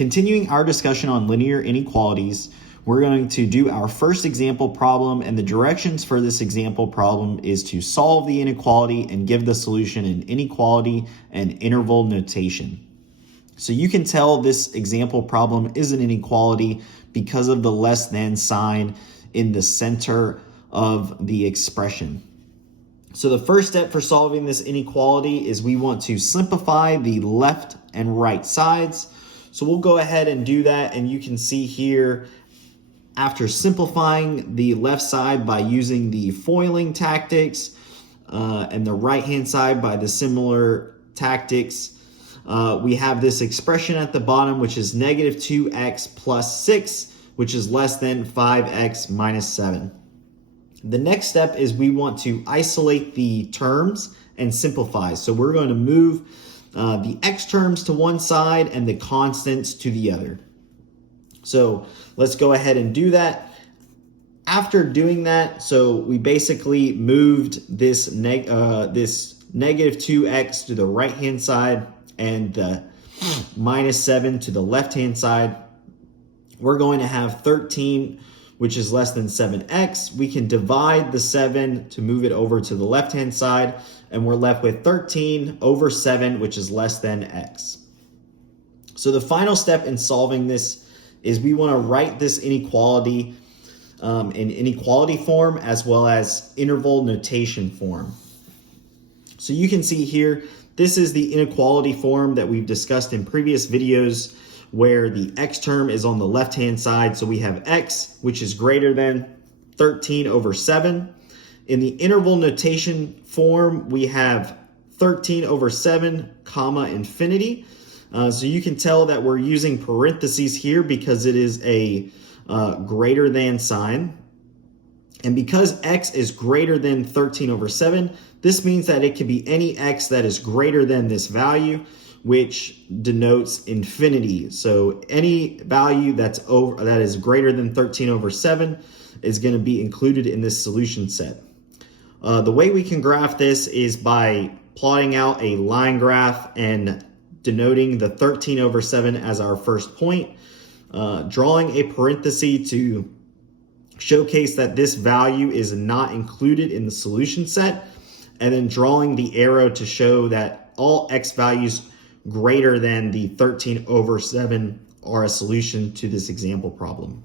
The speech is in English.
Continuing our discussion on linear inequalities, we're going to do our first example problem, and the directions for this example problem is to solve the inequality and give the solution in inequality and interval notation. So you can tell this example problem is an inequality because of the less than sign in the center of the expression. So the first step for solving this inequality is we want to simplify the left and right sides. So we'll go ahead and do that, and you can see here after simplifying the left side by using the foiling tactics and the right hand side by the similar tactics, we have this expression at the bottom, which is negative 2x plus 6, which is less than 5x minus 7. The next step is we want to isolate the terms and simplify. So we're going to move the x terms to one side and the constants to the other. So let's go ahead and do that. After doing that, so we basically moved this negative 2x to the right hand side and the minus 7 to the left hand side. We're going to have 13, which is less than 7x. We can divide the 7 to move it over to the left hand side, and we're left with 13 over 7, which is less than x. So the final step in solving this is we want to write this inequality in inequality form as well as interval notation form. So you can see here, this is the inequality form that we've discussed in previous videos, where the x term is on the left-hand side. So we have x, which is greater than 13 over 7. In the interval notation form, we have 13 over 7, comma, infinity. So you can tell that we're using parentheses here because it is a greater than sign. And because x is greater than 13 over 7, this means that it can be any x that is greater than this value, which denotes infinity. So any value that is greater than 13 over 7 is going to be included in this solution set. The way we can graph this is by plotting out a line graph and denoting the 13 over 7 as our first point, drawing a parenthesis to showcase that this value is not included in the solution set, and then drawing the arrow to show that all x values greater than the 13 over 7 are a solution to this example problem.